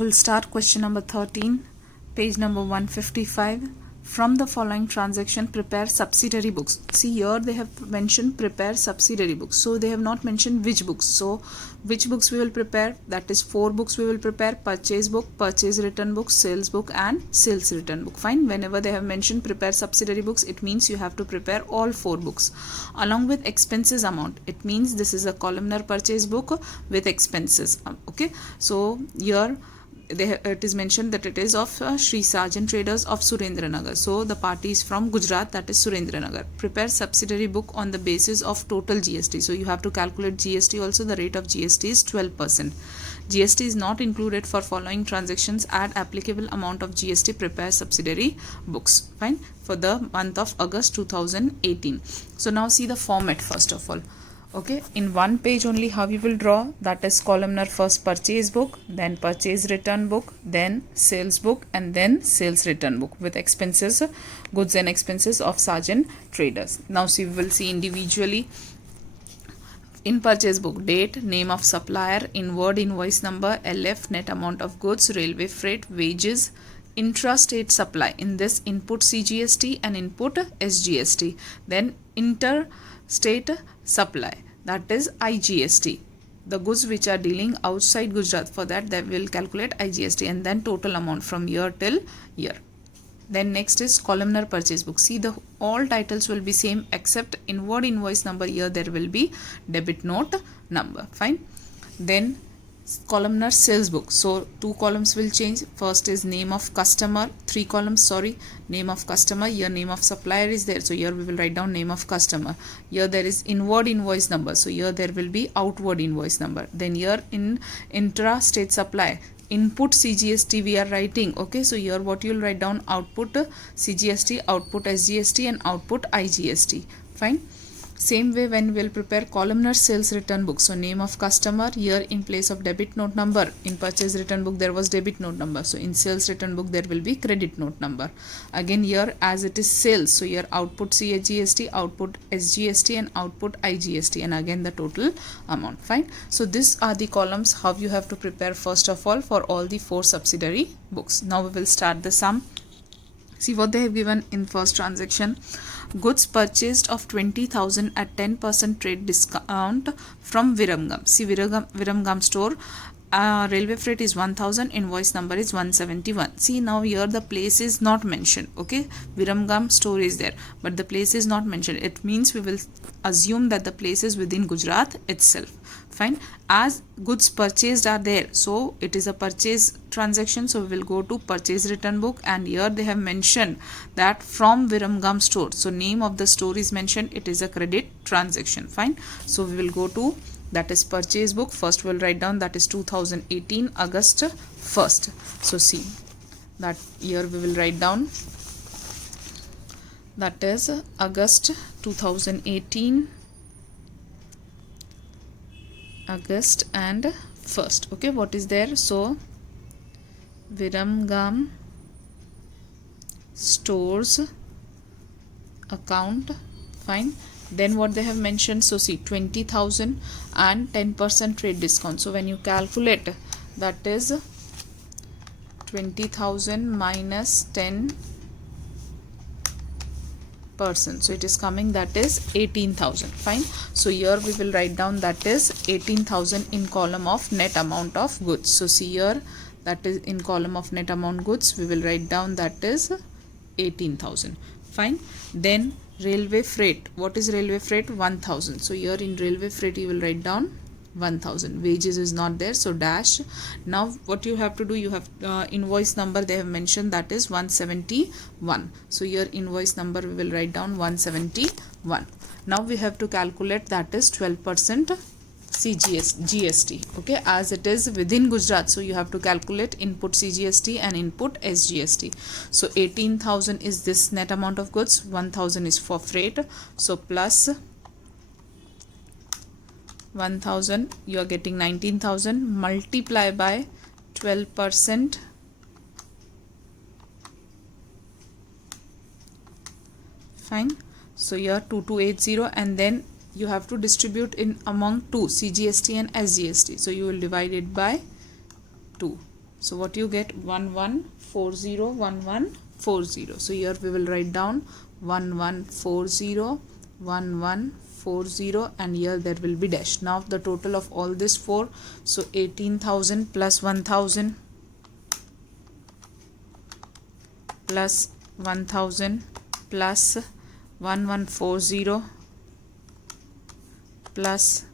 We'll start question number 13, page number 155. From the following transaction, prepare subsidiary books. See, here they have mentioned prepare subsidiary books. So they have not mentioned which books. So which books we will prepare? That is 4 books we will prepare: purchase book, purchase return book, sales book and sales return book. Fine. Whenever they have mentioned prepare subsidiary books, it means you have to prepare all 4 books. Along with expenses amount, it means this is a columnar purchase book with expenses. Okay. So here it is mentioned that it is of Sri Sarjan Traders of Surendranagar. So the party is from Gujarat, that is Surendranagar. Prepare subsidiary book on the basis of total GST. So you have to calculate GST also. The rate of GST is 12%. GST is not included for following transactions. Add applicable amount of GST. Prepare subsidiary books. Fine. For the month of August 2018. So now see the format first of all. Okay, in one page only how you will draw, that is columnar first purchase book, then purchase return book, then sales book and then sales return book with expenses, goods and expenses of Sarjan Traders. Now see, we will see individually. In purchase book, date, name of supplier, inward invoice number, LF, net amount of goods, railway freight, wages, intrastate supply. In this, input CGST and input SGST. Then interstate supply, that is IGST. The goods which are dealing outside Gujarat, for that they will calculate IGST, and then total amount from year till year. Then next is columnar purchase book. See, the all titles will be same except inward invoice number. Here there will be debit note number. Fine. Then columnar sales book. So 2 columns will change. First is name of customer, 3 columns, sorry, name of customer. Here name of supplier is there, so here we will write down name of customer. Here there is inward invoice number, so here there will be outward invoice number. Then here in intra-state supply, input CGST we are writing. Okay, so here what you will write down: output CGST, output SGST and output IGST. Fine. Same way when we will prepare columnar sales return book. So name of customer, here in place of debit note number. In purchase return book there was debit note number. So in sales return book there will be credit note number. Again here as it is sales, so here output CGST, output SGST and output IGST, and again the total amount. Fine. So these are the columns how you have to prepare first of all for all the 4 subsidiary books. Now we will start the sum. See what they have given in first transaction. Goods purchased of 20,000 at 10% trade discount from Viramgam. See, Viramgam store. Railway freight is 1000, invoice number is 171. See, now here the place is not mentioned. Okay, Viramgam store is there, but the place is not mentioned. It means we will assume that the place is within Gujarat itself. Fine. As goods purchased are there, so it is a purchase transaction, so we will go to purchase return book, and here they have mentioned that from Viramgam store. So name of the store is mentioned. It is a credit transaction. Fine. So we will go to, that is purchase book. First we will write down that is 2018 August 1st. So see that here we will write down that is August 2018 August and 1st. Okay, what is there? So Viramgam stores account. Fine. Then what they have mentioned, so see 20,000 and 10% trade discount. So when you calculate, that is 20,000 minus 10%, so it is coming, that is 18,000. Fine. So here we will write down that is 18,000 in column of net amount of goods. So see here, that is in column of net amount goods we will write down that is 18,000. Fine. Then railway freight. What is railway freight? 1000. So here in railway freight you will write down 1000. Wages is not there, so dash. Now what you have to do, you have invoice number they have mentioned, that is 171. So here invoice number we will write down 171. Now we have to calculate, that is 12% GST. Okay, as it is within Gujarat, so you have to calculate input CGST and input SGST. So 18,000 is this net amount of goods, 1000 is for freight, so plus 1000 you are getting 19,000, multiply by 12%. Fine. So here 2280, and then you have to distribute in among 2, CGST and SGST. So you will divide it by 2. So what you get? 1140, 1140. So here we will write down 1140, 1140, and here there will be dash. Now the total of all this 4, so 18,000 plus 1,000 plus 1,000 plus 1140 plus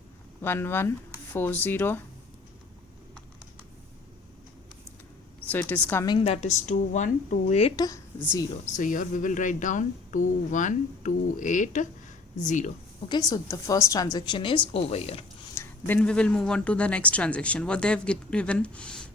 1140. So it is coming, that is 21280. So here we will write down 21280. Okay, so the first transaction is over here. Then we will move on to the next transaction. What they have given: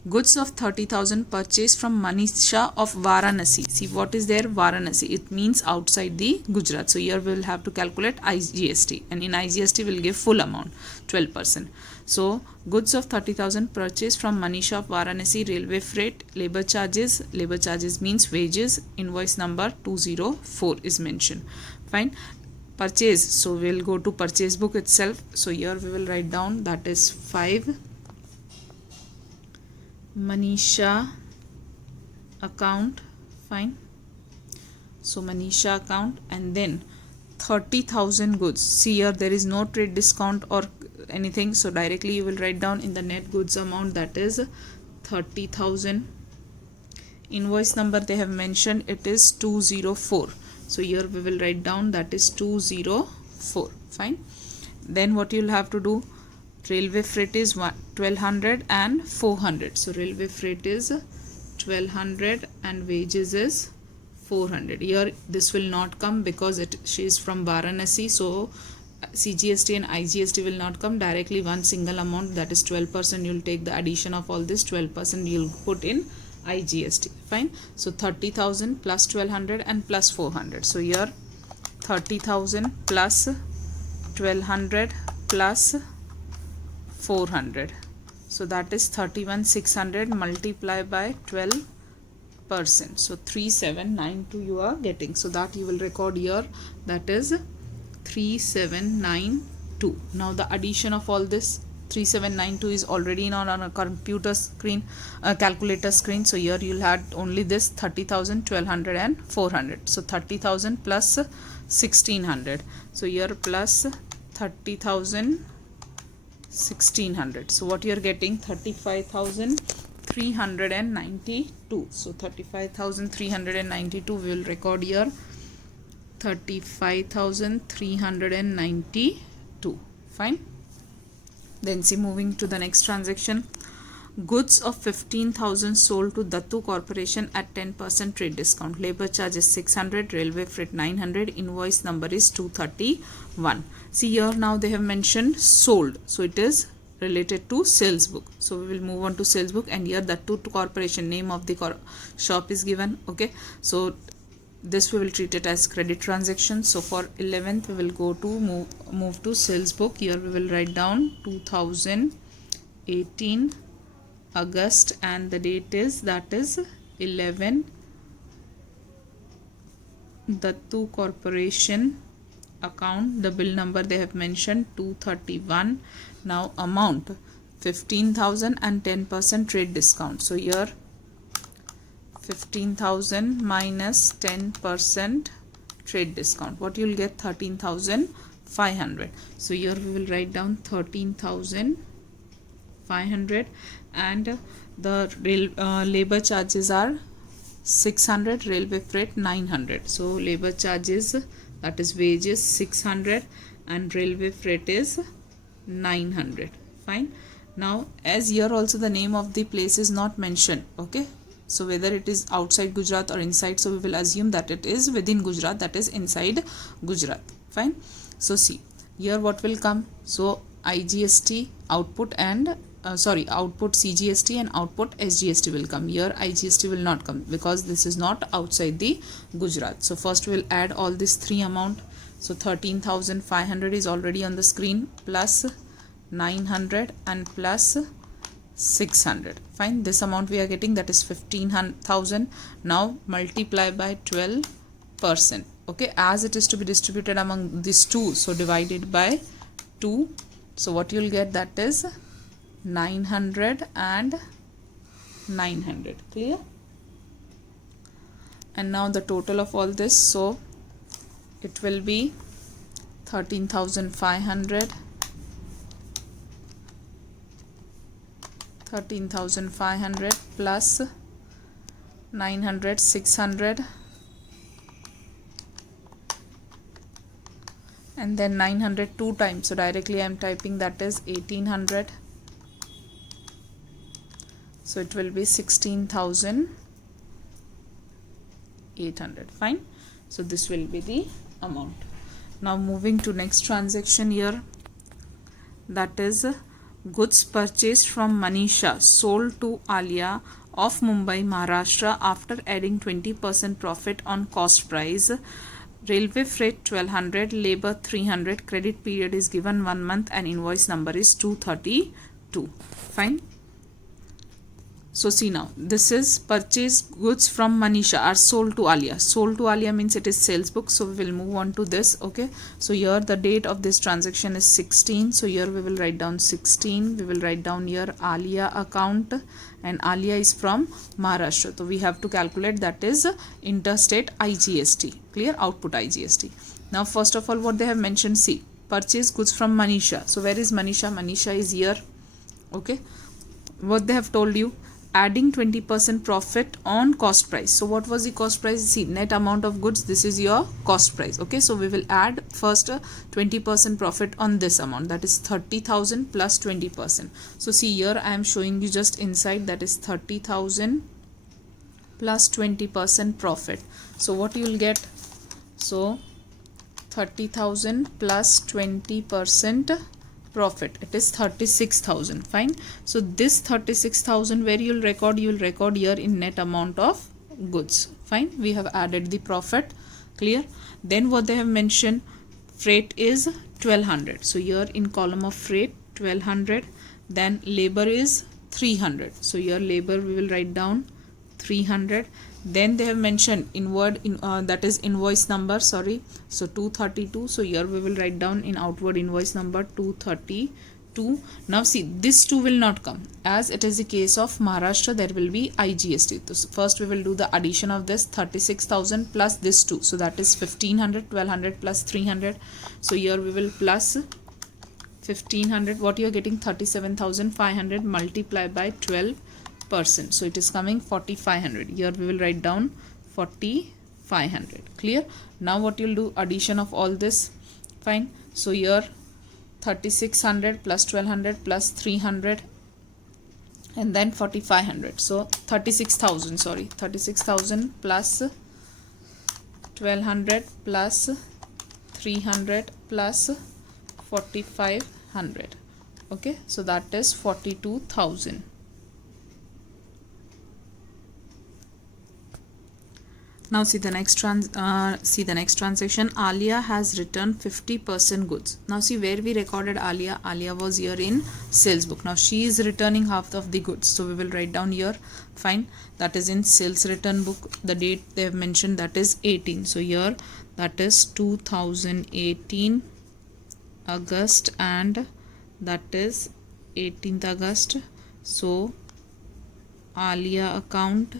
goods of 30,000 purchased from Manisha of Varanasi. See what is there? Varanasi. It means outside the Gujarat. So here we will have to calculate IGST, and in IGST we will give full amount, 12%. So goods of 30,000 purchased from Manisha of Varanasi, railway freight, labor charges. Labor charges means wages. Invoice number 204 is mentioned. Fine. Purchase. So we will go to purchase book itself. So here we will write down, that is 5 Manisha account. Fine. So Manisha account, and then 30,000 goods. See here there is no trade discount or anything, so directly you will write down in the net goods amount, that is 30,000. Invoice number they have mentioned, it is 204. So here we will write down, that is 204. Fine. Then what you will have to do, railway freight is 1200 and 400. So railway freight is 1200 and wages is 400. Here this will not come because she is from Varanasi, so CGST and IGST will not come. Directly one single amount, that is 12%. You will take the addition of all this 12%, you will put in IGST. Fine. So 30,000 plus 1200 and plus 400. So here 30,000 plus 1200 plus 400. So that is 31,600 multiplied by 12%. So 3792 you are getting. So that you will record here, that is 3792. Now the addition of all this 3792 is already on a computer screen, calculator screen. So here you'll have only this 30,000, 1200 and 400. So 30,000 plus 1600. So here plus 30,000, 1600. So what you are getting? 35,392. So 35,392 we will record here. 35,392. Fine. Then see, moving to the next transaction. Goods of 15,000 sold to Dattu Corporation at 10% trade discount. Labor charges 600, railway freight 900. Invoice number is 231. See here now they have mentioned sold. So it is related to sales book. So we will move on to sales book, and here Dattu Corporation, name of the shop is given. Okay. So this we will treat it as credit transaction. So for 11th we will go to move to sales book. Here we will write down 2018 August, and the date is, that is 11. Dattu Corporation account, the bill number they have mentioned 231. Now amount 15,000 and 10% trade discount. So here 15,000 minus 10% trade discount, what you will get? 13,500. So here we will write down 13,500, and the labor charges are 600, railway freight 900. So labor charges, that is wages, 600 and railway freight is 900. Fine. Now as here also the name of the place is not mentioned. Okay. So whether it is outside Gujarat or inside, so we will assume that it is within Gujarat, that is inside Gujarat. Fine. So see here what will come. So IGST output and output CGST and output SGST will come. Here IGST will not come because this is not outside the Gujarat. So first we will add all these three amount. So 13,500 is already on the screen, plus 900 and plus 600. Fine. This amount we are getting, that is 15,000. Now multiply by 12%. Okay, as it is to be distributed among these two, so divided by 2. So what you will get, that is 900 and 900. Clear? And now the total of all this, so it will be 13,500, 13,500 plus 900, 600, and then 900 two times, so directly I am typing that is 1800, so it will be 16,800. Fine. So this will be the amount. Now moving to next transaction here, that is goods purchased from Manisha sold to Alia of Mumbai, Maharashtra after adding 20% profit on cost price. Railway freight 1200, labor 300, credit period is given 1 month and invoice number is 232. Fine. So see now, this is purchased goods from Manisha are sold to Alia. Sold to Alia means it is sales book. So we will move on to this. Okay. So here the date of this transaction is 16. So here we will write down 16. We will write down here Alia account, and Alia is from Maharashtra. So we have to calculate that is interstate IGST. Clear? Output IGST. Now first of all what they have mentioned, see, purchase goods from Manisha. So where is Manisha? Manisha is here. Okay. What they have told you, adding 20% profit on cost price. So what was the cost price? See, net amount of goods, this is your cost price. Okay, so we will add first 20% profit on this amount, that is 30,000 plus 20%. So see here I am showing you just inside, that is 30,000 plus 20% profit. So what you will get? So 30,000 plus 20% profit, it is 36,000. Fine. So this 36,000 where you will record here in net amount of goods. Fine. We have added the profit. Clear? Then what they have mentioned, freight is 1200. So here in column of freight 1200, then labor is 300. So here labor we will write down 300. Then they have mentioned that is invoice number, sorry, so 232. So here we will write down in outward invoice number 232. Now see, this 2 will not come, as it is the case of Maharashtra, there will be IGST. So first we will do the addition of this 36,000 plus this 2, so that is 1500, 1200 plus 300. So here we will plus 1500, what you are getting, 37,500 multiplied by 12%, so it is coming 4,500. Here we will write down 4,500. Clear? Now what you will do, addition of all this. Fine. So here 3,600 plus 1,200 plus 300 and then 4,500. So 36,000, sorry, 36,000 plus 1,200 plus 300 plus 4,500. Okay, so that is 42,000. Now see the next transaction. Alia has returned 50% goods. Now see where we recorded Alia. Alia was here in sales book. Now she is returning half of the goods. So we will write down here. Fine. That is in sales return book. The date they have mentioned, that is 18. So here that is 2018 August and that is 18th August. So Alia account.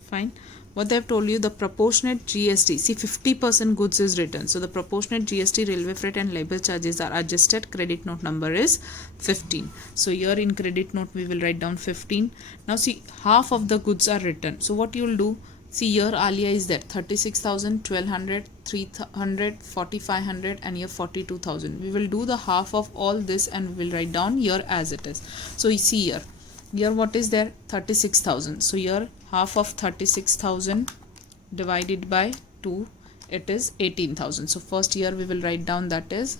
Fine. What they have told you, the proportionate GST, see 50% goods is written, so the proportionate GST, railway freight and labor charges are adjusted. Credit note number is 15. So here in credit note we will write down 15. Now see, half of the goods are written. So what you will do, see here Alia is there, 36,000, 1,200, 300, 4,500 and here 42,000. We will do the half of all this and we will write down here as it is. So you see here what is there, 36,000. So here half of 36,000 divided by 2, it is 18,000. So first here we will write down that is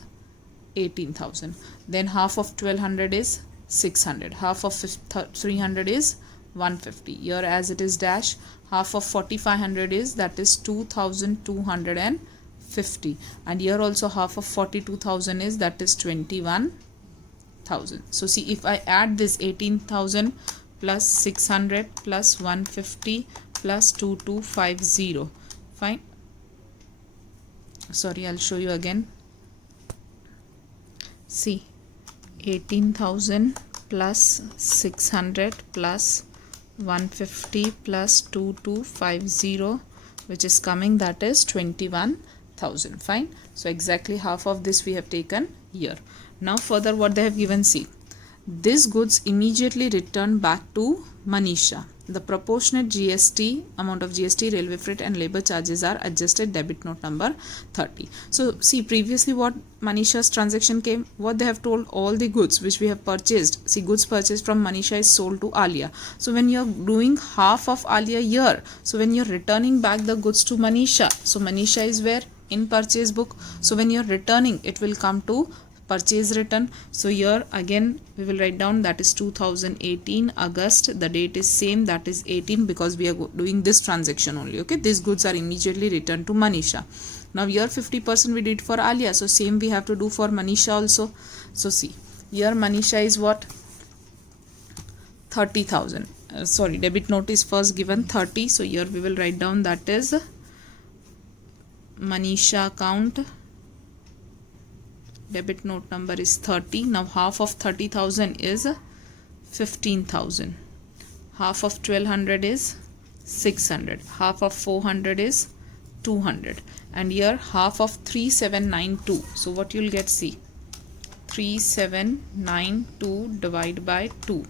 18,000. Then half of 1,200 is 600. Half of 300 is 150. Here as it is dash, half of 4,500 is, that is 2,250. And here also half of 42,000 is, that is 21,000. So see, if I add this 18,000 plus 600 plus 150 plus 2250. Fine. Sorry, I'll show you again. See, 18,000 plus 600 plus 150 plus 2250, which is coming, that is 21,000. Fine. So exactly half of this we have taken here. Now further what they have given, see, this goods immediately returned back to Manisha. The proportionate GST, amount of GST, railway freight and labor charges are adjusted, debit note number 30. So see, previously what Manisha's transaction came, what they have told, all the goods which we have purchased, see, goods purchased from Manisha is sold to Alia. So when you are doing half of Alia here, so when you are returning back the goods to Manisha, so Manisha is where? In purchase book. So when you are returning, it will come to purchase return. So here again we will write down, that is 2018 August, the date is same, that is 18, because we are doing this transaction only. Okay, these goods are immediately returned to Manisha. Now here 50% we did for Alia, so same we have to do for Manisha also. So see, here Manisha is what? 30,000. Sorry, debit note is first given 30, so here we will write down, that is Manisha account, debit note number is 30. Now half of 30,000 is 15,000. Half of 1200 is 600. Half of 400 is 200. And here half of 3792. So what you'll get, see, 3792 divided by 2.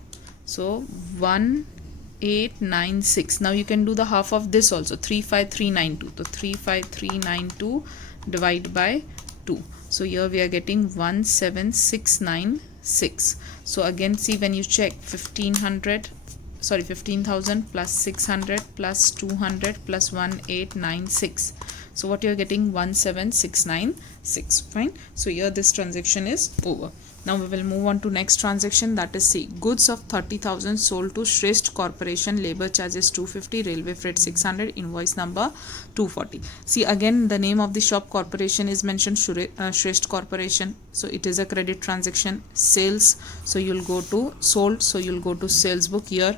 So 1896. Now you can do the half of this also, 35392. So 35392 divided by 2. So here we are getting 17696. So again, see, when you check 15,000 plus 600 plus 200 plus 1896. So what you are getting, 17696. Fine. So here this transaction is over. Now we will move on to next transaction, that is, see, goods of 30,000 sold to Shrestha Corporation, labor charges 250, railway freight 600, invoice number 240. See, again the name of the shop corporation is mentioned, Shrestha Corporation. So it is a credit transaction. Sales, so you'll go to sold, so you'll go to sales book. Here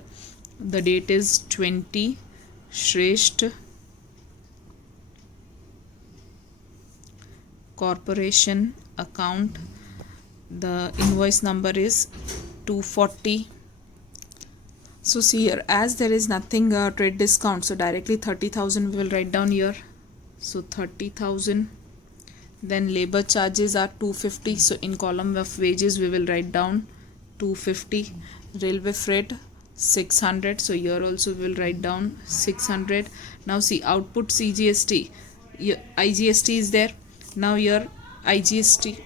the date is 20, Shrestha Corporation account. The invoice number is 240. So see here, as there is nothing trade discount, so directly 30,000 we will write down here. So 30,000. Then labor charges are 250. So in column of wages we will write down 250. Railway freight 600. So here also we will write down 600. Now see, output CGST, IGST is there. Now here IGST.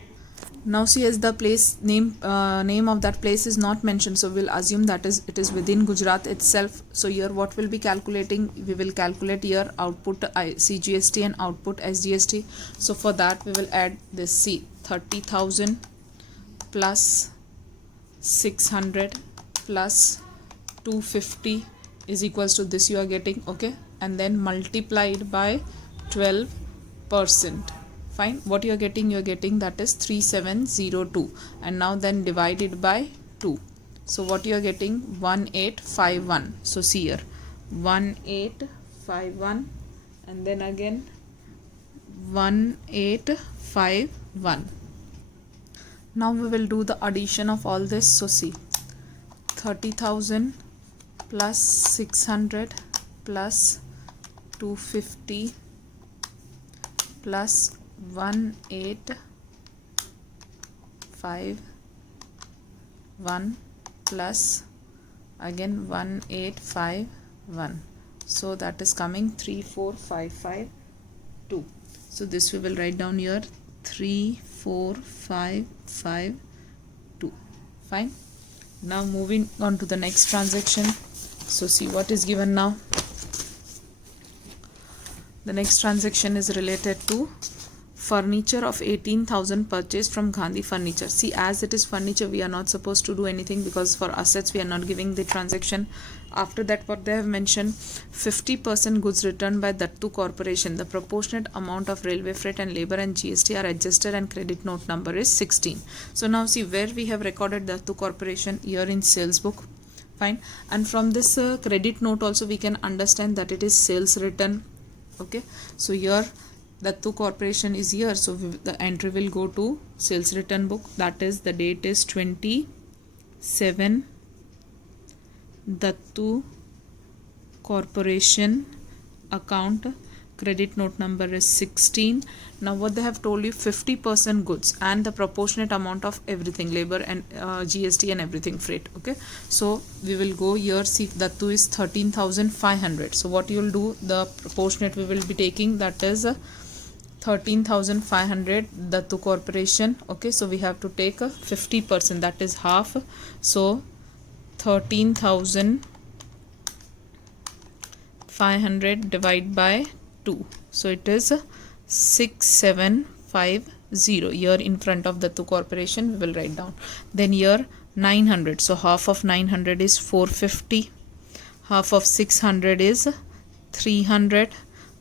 Now see, as the place name of that place is not mentioned, so we'll assume that it is within Gujarat itself. So here what will be calculating, we will calculate here output CGST and output SGST. So for that we will add this, C, 30,000 plus 600 plus 250 is equals to this you are getting. Okay, and then multiplied by 12%. Fine. What you are getting, that is 3702, and now then divided by 2. So what you are getting, 1851. So see here, 1851, and then again 1851. Now we will do the addition of all this. So see, 30,000 plus 600 plus 250 plus 1851 plus again 1851. So that is coming 34552. So this we will write down here, 34552. Fine. Now moving on to the next transaction. So see what is given now. The next transaction is related to furniture of 18,000 purchased from Gandhi Furniture. See, as it is furniture, we are not supposed to do anything, because for assets we are not giving the transaction. After that, what they have mentioned, 50% goods returned by Dattu Corporation. The proportionate amount of railway freight and labor and GST are adjusted, and credit note number is 16. So now see where we have recorded Dattu Corporation, here in sales book. Fine. And from this credit note also we can understand that it is sales return. Okay, so here Dattu Corporation is here, so the entry will go to sales return book, that is the date is 20 7 Dattu Corporation account, credit note number is 16. Now what they have told you, 50% goods and the proportionate amount of everything, labor and GST and everything, freight. Okay, so we will go here. See, Dattu is 13,500. so what you will do, the proportionate we will be taking, that is 13,500 Dattu Corporation. Okay, so we have to take 50%, that is half. So 13,500 divided by 2, so it is 6750. Here in front of Dattu Corporation we will write down. Then here 900, so half of 900 is 450, half of 600 is 300,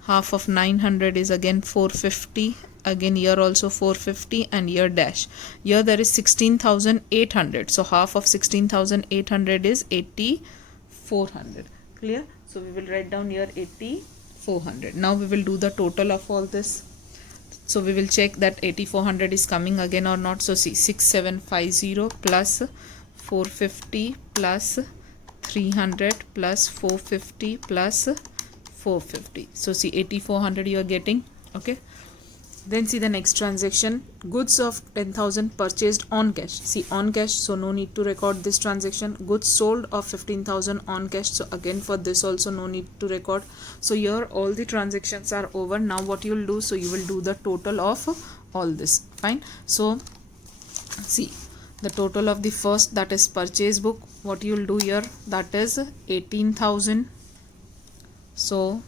half of 900 is again 450, again here also 450, and here dash. Here there is 16,800, so half of 16,800 is 8,400. Clear? So we will write down here 8,400. Now we will do the total of all this. So we will check that 8,400 is coming again or not. So see, 6750 plus 450 plus 300 plus 450 plus 450. So see, 8,400 you are getting. Okay, then see the next transaction, goods of 10,000 purchased on cash. See, on cash, so no need to record this transaction. Goods sold of 15,000 on cash, so again for this also no need to record. So here all the transactions are over. Now what you will do, so you will do the total of all this. Fine. So see, the total of the first, that is purchase book, what you will do here, that is 18,000. So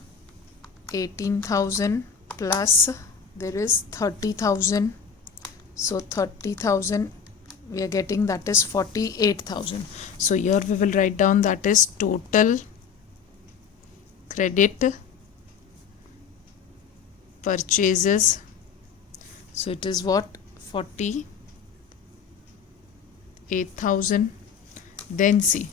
18,000 plus there is 30,000, so 30,000 we are getting, that is 48,000. So here we will write down, that is total credit purchases. So it is what, 48,000. Then see,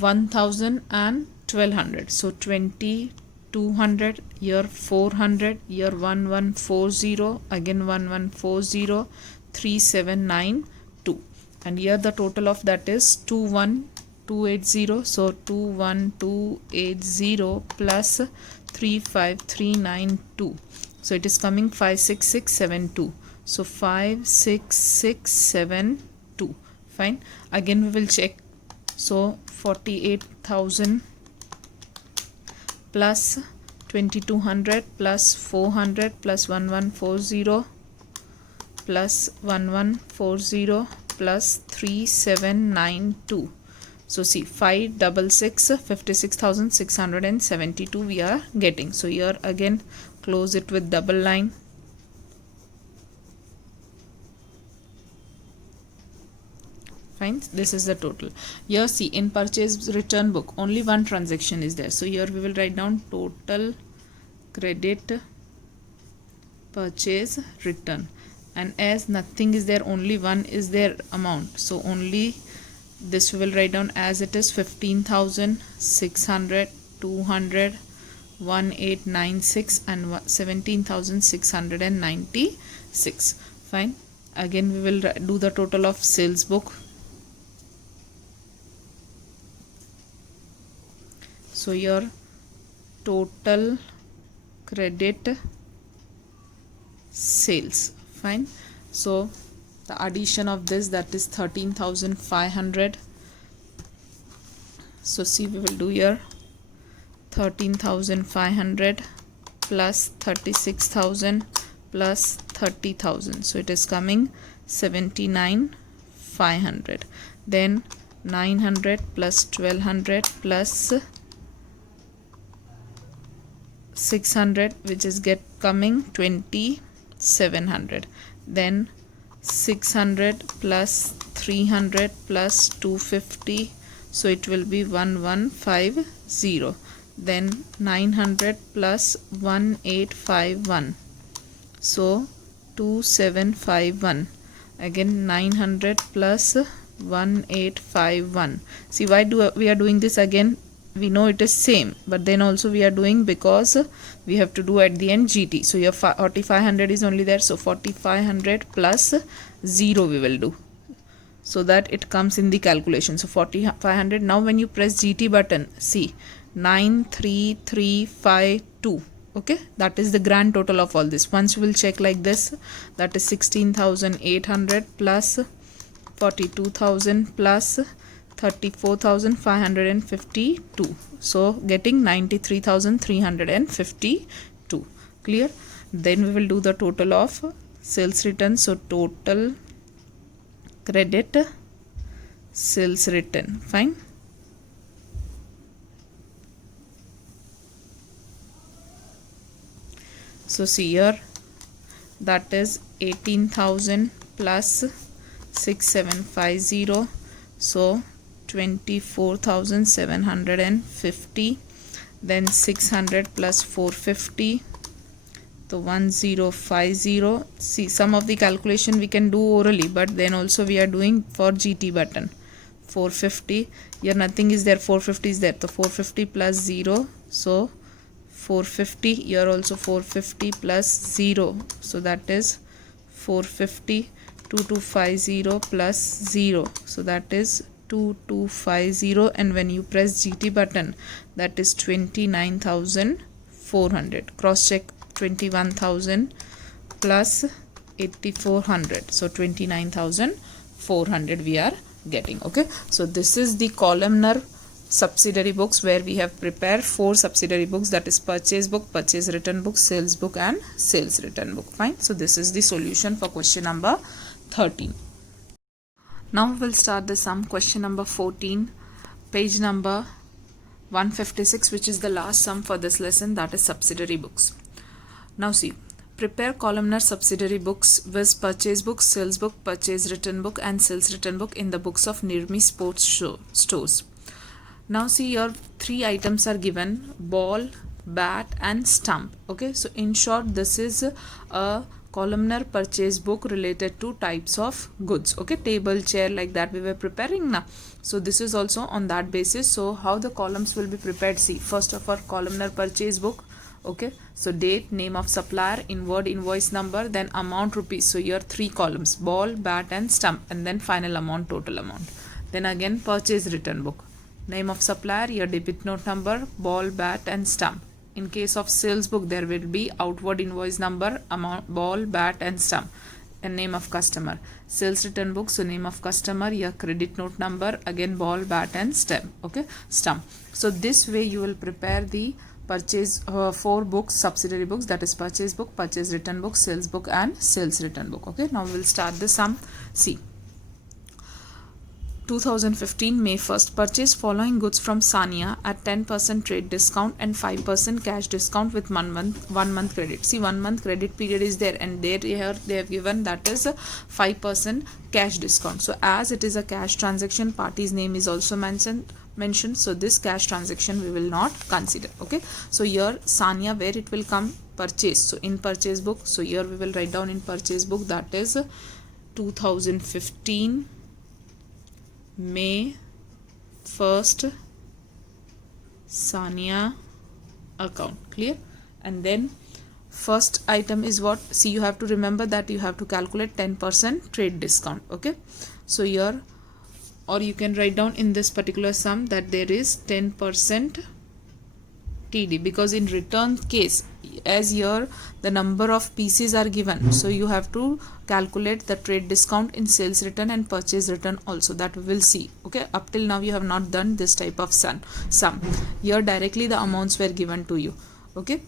1,000 and 1,200, so 2,200, here 400, here 1140, again 1140, 3792, and here the total of that is 21,280. So 21,280 plus 35,392, so it is coming 56672. So 56672. Fine. Again we will check. So 48,000 plus 2,200 plus 400 plus 1140 plus 1140 plus 3792. So see, 56,672 we are getting. So here again close it with double line. Fine, this is the total. Here see, in purchase return book only one transaction is there, so here we will write down total credit purchase return, and as nothing is there, only one is there amount, so only this we will write down as it is 15,600, 200, 1896 and 17,696. Fine. Again we will do the total of sales book. So your total credit sales. Fine. So the addition of this, that is 13,500. So see, we will do here 13,500 plus 36,000 plus 30,000. So it is coming 79,500. Then 900 plus 1,200 plus 600, which is coming 2,700. Then 600 plus 300 plus 250, so it will be 1,150. Then 900 plus 1,851, so 2,751. Again 900 plus 1,851. See, why we are doing this again? We know it is same, but then also we are doing because we have to do at the end GT. So your 4,500 is only there, so 4,500 plus 0 we will do. so that it comes in the calculation. So 4500. Now when you press GT button, see 93352. Okay, that is the grand total of all this. Once you will check like this, that is 16,800 plus 42,000 plus 34,552. So getting 93,352. Clear? Then we will do the total of sales return. So total credit sales return. Fine. So see here, that is 18,000 plus 6750. So 24,750. Then 600 plus 450. So 1050. See, some of the calculation we can do orally, but then also we are doing for GT button. 450. Here nothing is there. 450 is there. So 450 plus 0. So 450. Here also 450 plus 0. So that is 450. 2250 plus 0. So that is 2250. And when you press GT button, that is 29,400. Cross check. 21,000 plus 8,400. So 29,400 we are getting. Okay, so this is the columnar subsidiary books where we have prepared 4 subsidiary books, that is purchase book, purchase return book, sales book and sales return book. Fine. So this is the solution for question number 13. Now we will start the sum. Question number 14, page number 156, which is the last sum for this lesson, that is subsidiary books. Now see, prepare columnar subsidiary books with purchase book, sales book, purchase return book and sales return book in the books of Nirmi Sports Stores. Now see, your 3 items are given: ball, bat and stump. Okay, so in short, this is a columnar purchase book related to types of goods. Okay, table, chair, like that we were preparing now. So this is also on that basis. So how the columns will be prepared? See, first of all, columnar purchase book. Okay, so date, name of supplier, inward invoice number, then amount rupees. So here 3 columns: ball, bat and stump, and then final amount, total amount. Then again purchase return book, name of supplier, your debit note number, ball, bat and stump. In case of sales book, there will be outward invoice number, amount, ball, bat and stump, and name of customer. Sales return book, so name of customer, your credit note number, again ball, bat and stump. Okay, stump. So this way you will prepare the purchase 4 books, subsidiary books, that is purchase book, purchase return book, sales book and sales return book. Okay, now we will start the sum. See, 2015 May 1st, purchase following goods from Sania at 10% trade discount and 5% cash discount with 1 month credit. See, 1 month credit period is there, and there here they have given that is a 5% cash discount. So as it is a cash transaction, party's name is also mentioned. So this cash transaction we will not consider. Okay, so here Sania, where it will come, purchase. So in purchase book, so here we will write down in purchase book, that is 2015 May 1st Sania account. Clear? And then first item is what? See, you have to remember that you have to calculate 10% trade discount. Okay, so here, or you can write down in this particular sum that there is 10% TD, because in return case, as here the number of pieces are given, so you have to calculate the trade discount in sales return and purchase return also, that we will see. Okay, up till now you have not done this type of sum. Here directly the amounts were given to you. Okay,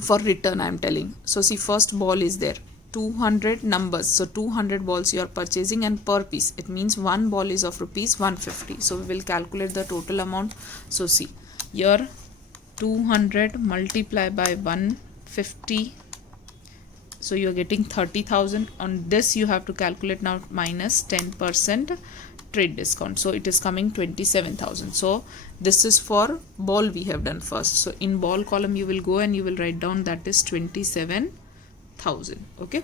for return I am telling. So see, first ball is there, 200 numbers, so 200 balls you are purchasing, and per piece it means 1 ball is of rupees 150. So we will calculate the total amount. So see, here 200 multiplied by 150, so you are getting 30,000. On this you have to calculate now minus 10% trade discount, so it is coming 27,000. So this is for ball we have done first. So in ball column you will go and you will write down that is 27,000. Okay,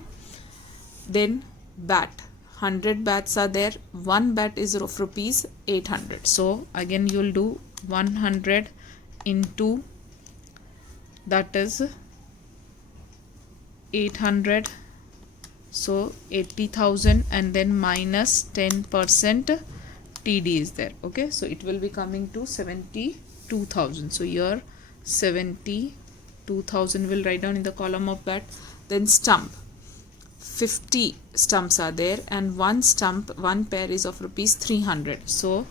then bat, 100 bats are there, 1 bat is of rupees 800. So again you will do 100 into, that is 800. So 80,000 and then minus 10% TD is there. Okay, so it will be coming to 72,000. So here 72,000 will write down in the column of that. Then stump, 50 stumps are there, and one stump, one pair is of rupees 300. So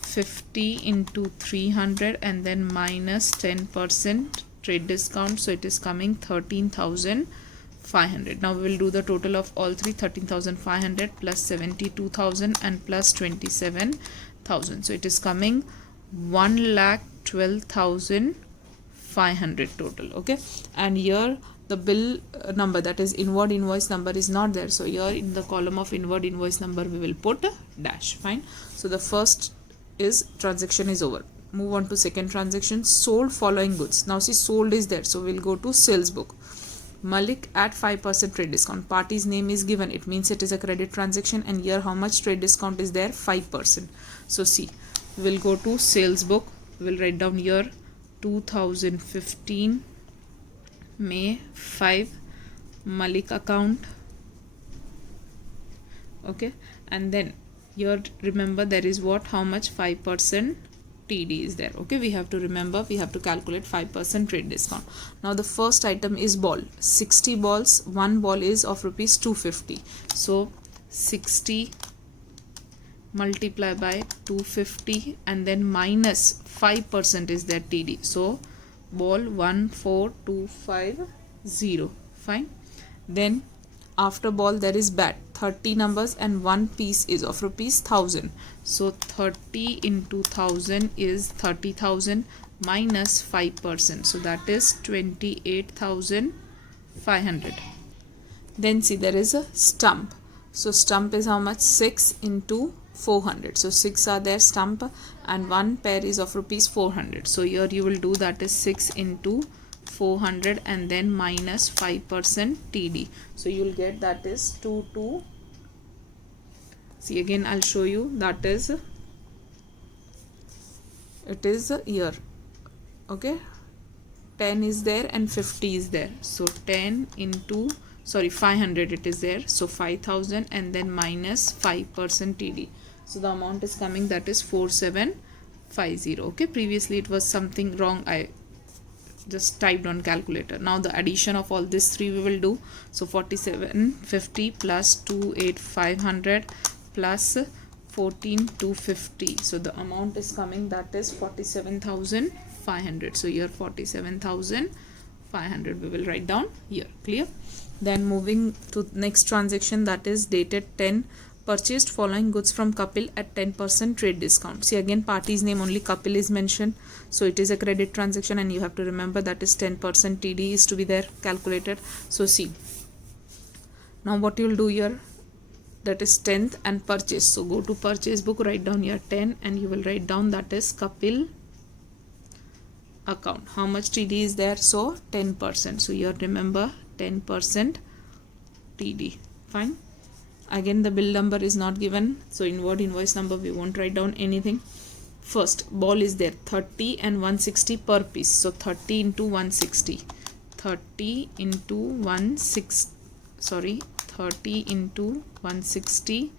50 into 300 and then minus 10% trade discount, so it is coming 13,500. Now we will do the total of all three. 13,500 plus 72,000 and plus 27,000, so it is coming 1,12,500 total. Okay, and here the bill number, that is inward invoice number, is not there, so here in the column of inward invoice number we will put a dash. Fine. So the first is transaction is over. Move on to second transaction. Sold following goods. Now see, sold is there, so we'll go to sales book. Malik at 5% trade discount. Party's name is given, it means it is a credit transaction, and here how much trade discount is there? 5%. So see, we'll go to sales book, we'll write down here 2015 May 5 Malik account. Okay, and then here remember there is what, how much? 5% TD is there. Okay, we have to remember, we have to calculate 5% trade discount. Now the first item is ball, 60 balls, one ball is of rupees 250. So 60 multiply by 250 and then minus 5% is there TD. So ball 14250. Fine. Then after ball there is bat, 30 numbers and one piece is of rupees 1000. So 30 into 1000 is 30,000 minus 5%, so that is 28,500. Then see, there is a stump. So stump is how much? 6 into 400. So 6 are there stump, and one pair is of rupees 400. So here you will do, that is 6 into 400 and then minus 5% TD. So you will get, that is 22. See, again I'll show you, that is, it is here. Okay, 10 is there and 50 is there. So 10 into, sorry, 500 it is there. So 5,000 and then minus 5% TD. So the amount is coming, that is 4750. Okay, previously it was something wrong, I just typed on calculator. Now the addition of all these three we will do. So 4750 plus 28,500 plus 14,250. So the amount is coming, that is 47,500. So here 47,500 we will write down here. Clear? Then moving to next transaction, that is dated 10. Purchased following goods from Kapil at 10% trade discount. See, again party's name only Kapil is mentioned, so it is a credit transaction, and you have to remember that is 10% TD is to be there calculated. So see, now what you will do here, that is 10th and purchase. So go to purchase book, write down here 10 and you will write down, that is Kapil account. How much TD is there? So 10%. So here remember 10% TD. Fine. Again the bill number is not given, so inward invoice number we won't write down anything. First ball is there, 30 and 160 per piece. So 30 into 160, 30 into 160, sorry, 30 into 160,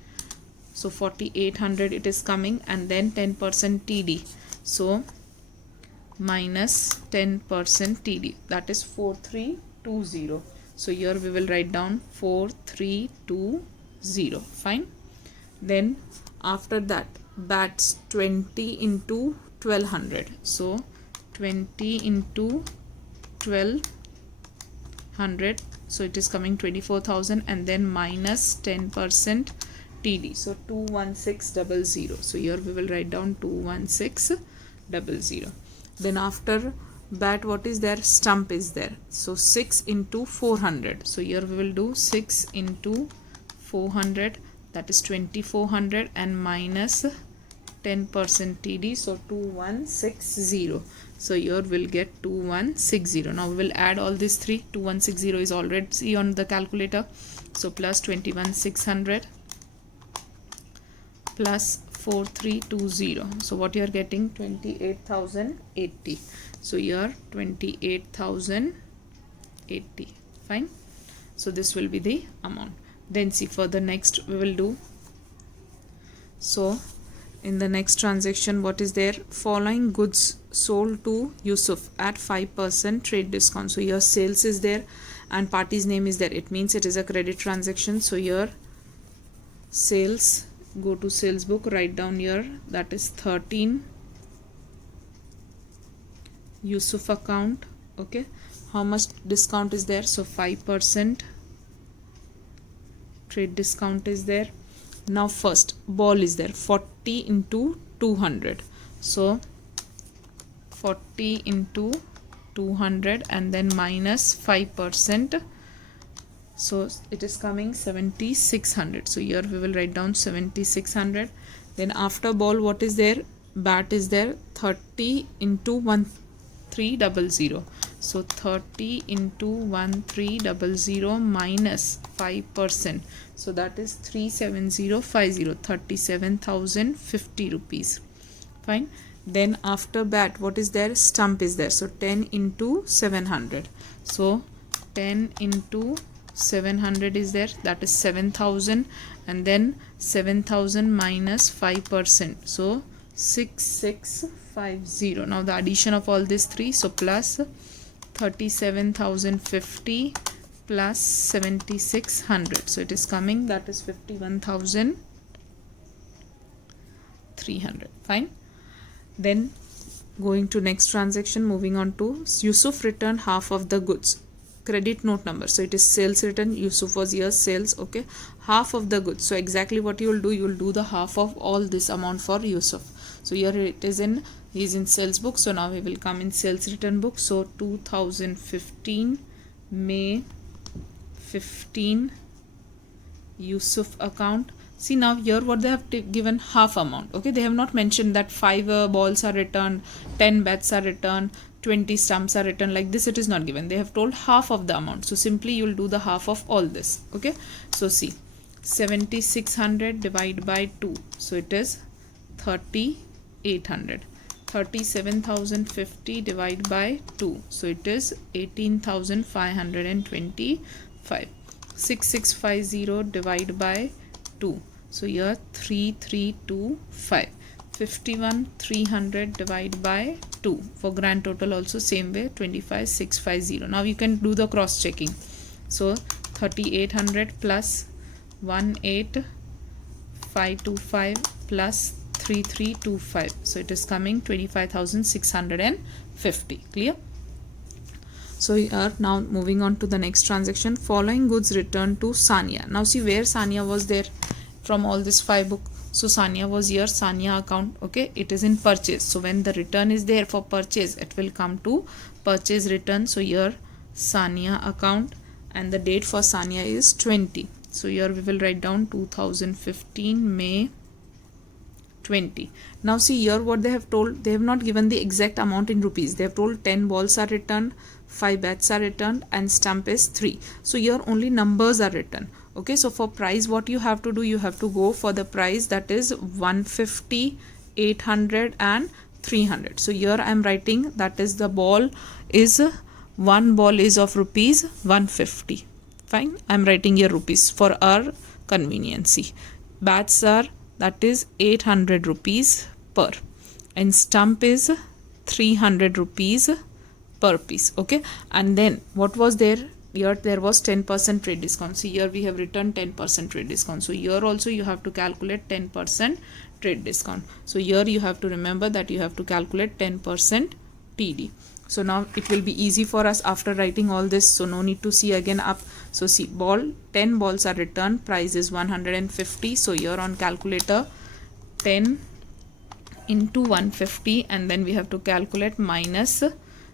so 4800 it is coming, and then 10% TD. So minus 10% TD, that is 4320. So here we will write down 4320. Fine. Then after that, bats, 20 into 1200. So 20 into 1200, so it is coming 24,000 and then minus 10% TD. So 21600. So here we will write down 21600. Then after bat, what is there? Stump is there. So 6 into 400. So here we will do 6 into 400, that is 2400 and minus 10% TD. So 2160. So here we'll get 2160. Now we will add all these three. 2160 is already on the calculator. So plus 21,600 plus 4320. So what you are getting? 28,080. So here 28,080. Fine. So this will be the amount. Then see, for the next we will do. So in the next transaction, what is there? Following goods sold to Yusuf at 5% trade discount. So here sales is there and party's name is there. It means it is a credit transaction. So here sales, go to sales book, write down here, that is 13 Yusuf account. Okay, how much discount is there? So 5% trade discount is there. Now first ball is there, 40 into 200. So 40 into 200 and then minus 5%. So it is coming 7600. So here we will write down 7600. Then after ball, what is there? Bat is there, 30 into 1300. So 30 into 1300 minus 5%. So that is 37050, 37,050 rupees. Fine. Then after bat, what is there? Stump is there. So 10 into 700. So 10 into 700 is there, that is 7,000, and then 7,000 minus 5%. So 6650. Now the addition of all these three, so plus 37,050 plus 7600. So it is coming, that is 51,300. Fine. Then going to next transaction, moving on to Yusuf returned half of the goods. Credit note number. So it is sales return. Yusuf was here sales. Okay, half of the goods. So exactly what you will do, you will do the half of all this amount for Yusuf. So here it is in, he is in sales book. So now we will come in sales return book. So 2015 May 15 Yusuf account. See now here what they have given half amount. Okay, they have not mentioned that 5 balls are returned, 10 bats are returned, 20 stumps are returned, like this it is not given. They have told half of the amount. So simply you will do the half of all this. Okay, so see, 7600 divided by 2. So it is 3800. 37,050 divided by 2. So it is 18,525. 6650 divided by 2. So here 3325. 51,300 divided by 2. For grand total also same way, 25,650. Now you can do the cross checking. So 3800 plus 18,525 plus 3325. So it is coming 25,650. Clear? So we are now moving on to the next transaction. Following goods returned to Sania. Now see where Sania was there from all this 5 book. So Sania was here, Sania account. Okay, it is in purchase. So when the return is there for purchase, it will come to purchase return. So here Sania account, and the date for Sania is 20. So here we will write down 2015 May 20. Now see here what they have told. They have not given the exact amount in rupees. They have told 10 balls are returned, 5 bats are returned, and stump is 3. So here only numbers are written. Okay, so for price what you have to do, you have to go for the price that is 150, 800 and 300. So here I am writing that is the ball is, one ball is of rupees 150. Fine, I am writing here rupees for our conveniency. Bats are, that is 800 rupees per, and stump is 300 rupees per piece. Okay, and then what was there? Here there was 10% trade discount. So here we have written 10% trade discount. So here also you have to calculate 10% trade discount. So here you have to remember that you have to calculate 10% TD. So now it will be easy for us after writing all this. So no need to see again up. So see, 10 balls are returned, price is 150. So here on calculator 10 into 150, and then we have to calculate minus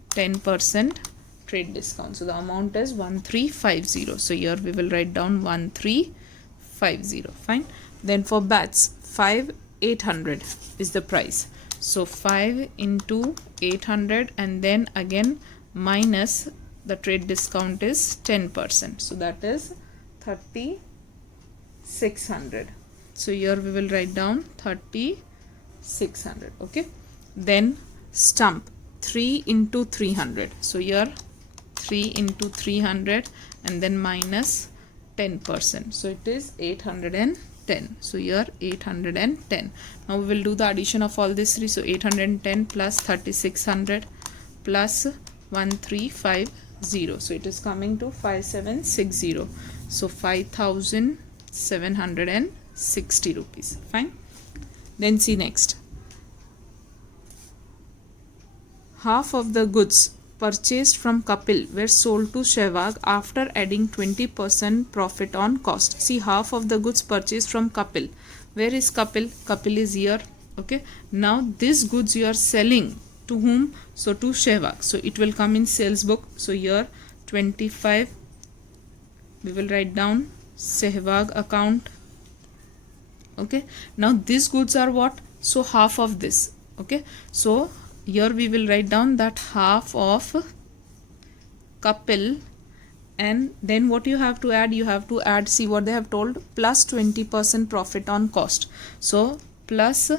10% trade discount. So the amount is 1350. So here we will write down 1350. Fine. Then for bats, 5,800 is the price. So 5 into 800, and then again minus the trade discount is 10%. So that is 3,600. So here we will write down 3,600. Okay. Then stump, 3 into 300. So here 3 into 300, and then minus 10%. So it is 810. So here 810. Now we will do the addition of all these three. So 810 plus 3600 plus 1350. So it is coming to 5760. So 5760 rupees. Fine. Then see next. Half of the goods purchased from Kapil were sold to Sehwag after adding 20% profit on cost. See, half of the goods purchased from Kapil. Where is Kapil? Kapil is here. Okay. Now these goods you are selling to whom? So to Sehwag. So it will come in sales book. So here 25. We will write down Sehwag account. Okay. Now these goods are what? So half of this. Okay. So here we will write down that half of Kapil, and then what you have to add? You have to add, see what they have told, plus 20% profit on cost. So plus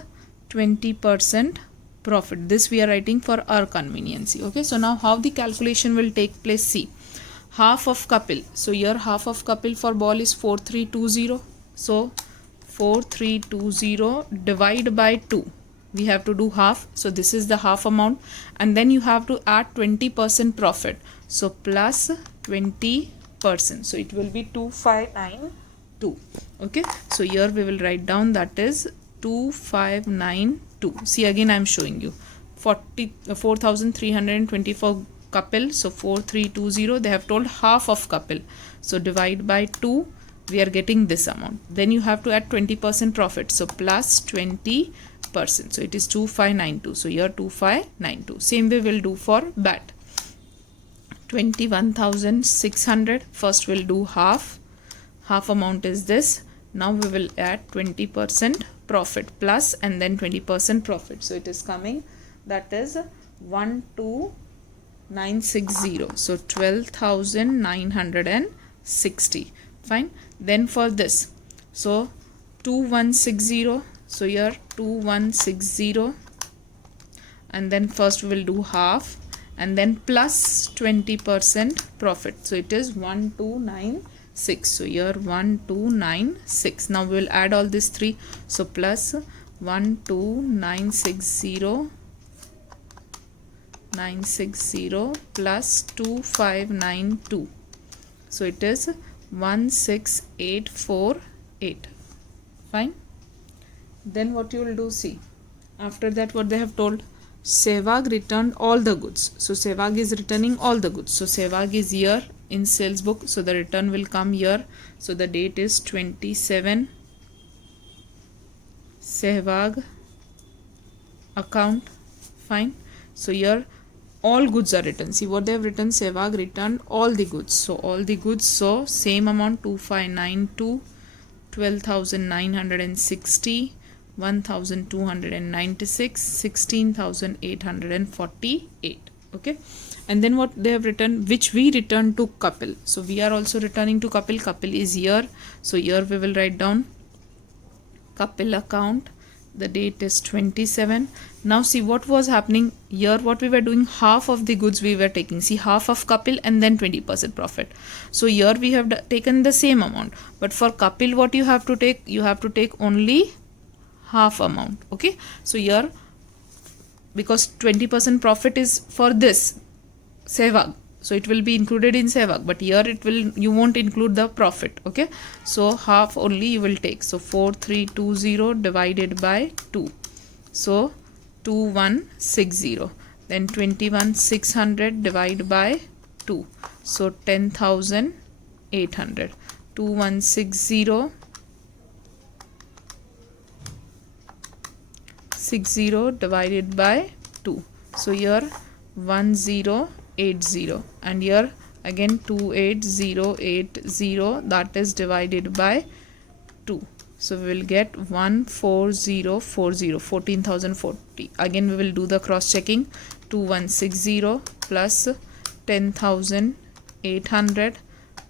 20% profit. This we are writing for our convenience. Okay. So now how the calculation will take place? See, half of Kapil. So here half of Kapil for ball is 4320. So 4320 divide by 2. We have to do half. So this is the half amount, and then you have to add 20% profit. So plus 20%. So it will be 2592. Okay. So here we will write down that is 2592. See, again I am showing you 4,320 for Kapil. So 4320. They have told half of Kapil. So divide by 2. We are getting this amount. Then you have to add 20% profit. So plus 20%. So it is 2592. So here 2592. Same way we'll do for BAT. 21,600. First we'll do half. Half amount is this. Now we will add 20% profit plus and then 20% profit. So it is coming, that is 12,960. So 12,960. Fine. Then for this, so 2160. So here 2160, and then first we will do half and then plus 20% profit. So it is 1296. So here 1296. Now we will add all these three. So plus 12960 plus 2592. So it is 16848. Fine. Then what you will do, see, after that what they have told, Sehwag returned all the goods. So Sehwag is returning all the goods. So Sehwag is here in sales book. So the return will come here. So the date is 27. Sehwag account. Fine. So here all goods are written. See what they have written, Sehwag returned all the goods. So all the goods, so same amount, 2592, 12,960, 1,296, 16,848. Okay. And then what they have written, which we return to Kapil. So we are also returning to Kapil. Kapil is here. So here we will write down Kapil account. The date is 27. Now see what was happening here. What we were doing, half of the goods we were taking. See, half of Kapil and then 20% profit. So here we have taken the same amount. But for Kapil, what you have to take? You have to take only half amount. Okay. So here, because 20% profit is for this Sehwag, so it will be included in Sehwag, but here it will, you won't include the profit. Okay. So half only you will take. So 4320 divided by 2. So 2160. Then 21,600 divided by 2. So 10,800. 2160 divided by 2. So here 1080, and here again 28080, that is divided by 2. So we will get 14040, 14,040. Again we will do the cross checking. 2160 plus 10,800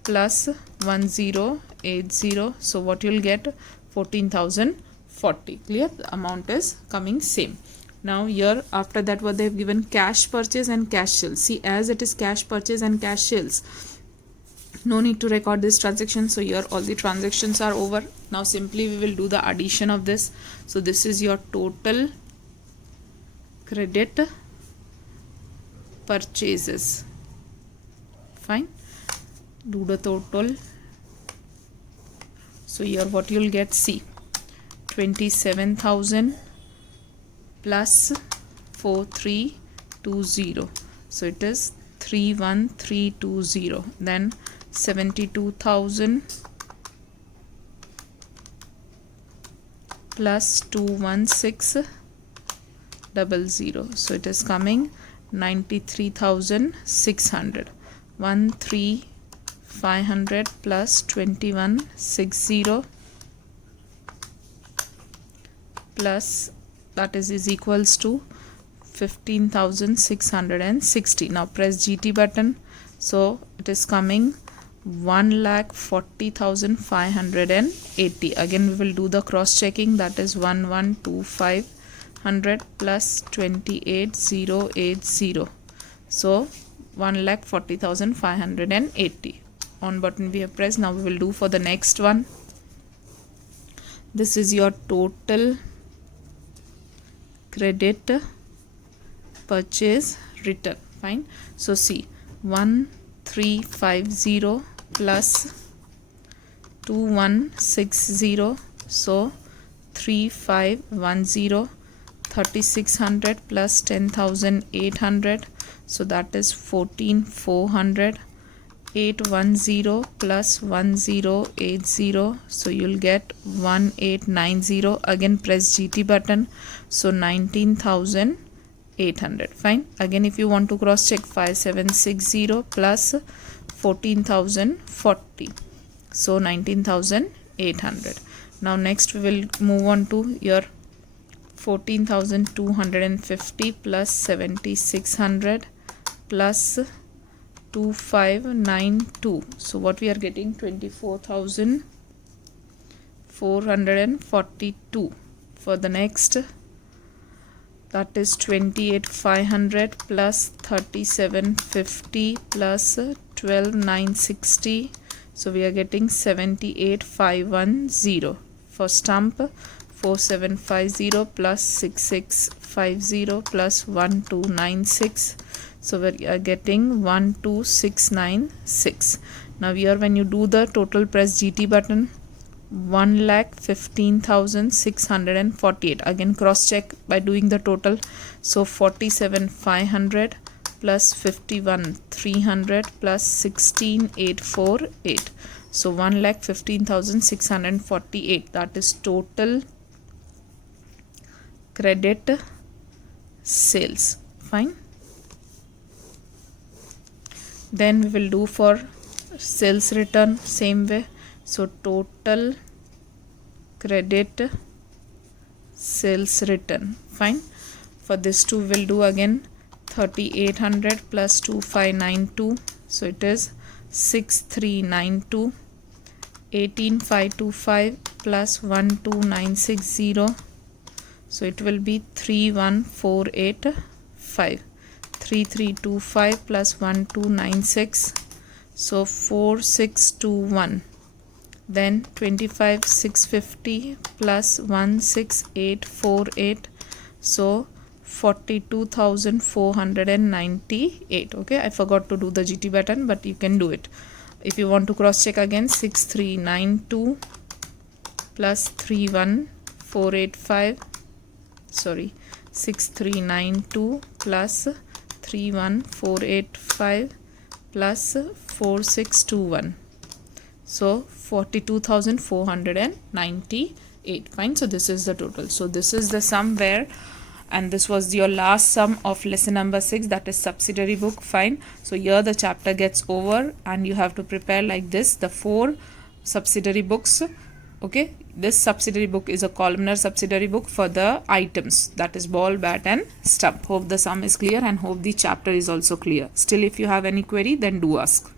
plus 1080. So what you will get? 14,040. Clear? The amount is coming same. Now here after that what they have given, cash purchase and cash sales. See, as it is cash purchase and cash sales, No need to record this transaction. So here all the transactions are over. Now simply we will do the addition of this. So this is your total credit purchases. Fine. Do the total. So here what you'll get, see, 27,000 plus 4320. So it is 31320. Then 72,000 plus 21600. So it is coming 93,600. 13,500 plus 2160 plus that is equals to 15,660. Now press GT button. So it is coming 1,40,580. Again we will do the cross checking, that is 112500 plus 28,080. So 1,40,580. On button we have pressed. Now we will do for the next one. This is your total credit purchase return. Fine. So see, 1350 plus 2160. So 3510. 3600 plus 10,800. So that is 14,400. 810 plus 1080. So you'll get 1890. Again press GT button. So 19,800. Fine. Again if you want to cross check, 5760 plus 14,040. So 19,800. Now next we will move on to your 14,250 plus 7,600 plus 2592. So what we are getting, 24,442. For the next, that is 28,500 plus 3750 plus 12,960. So we are getting 78,510. For stump, 4750 plus 6650 plus 1296. So we are getting 12,696. Now here when you do the total, press GT button. 1,15,648. Again cross check by doing the total. So 47,500 plus 51,300 plus 16,848. So 1,15,648. That is total credit sales. Fine. Then we will do for sales return same way. So total credit sales return. Fine. For this too we will do again 3,800 plus 2,592. So it is 6,392. 18,525 plus 12,960. So it will be 31,485. 3,325 plus 1296. So 4,621. Then 25,650 plus 1,6848. So 42,498. Okay, I forgot to do the GT button, but you can do it. If you want to cross check again, 6,392 plus 31,485. Sorry, 6,392 plus 31,485 plus 4,621. So 42,498. Fine. So this is the total. So this is the sum where, and this was your last sum of lesson number 6, that is subsidiary book. Fine. So here the chapter gets over and you have to prepare like this the 4 subsidiary books. Okay, this subsidiary book is a columnar subsidiary book for the items, that is ball, bat and stump. Hope the sum is clear and hope the chapter is also clear. Still if you have any query, then do ask.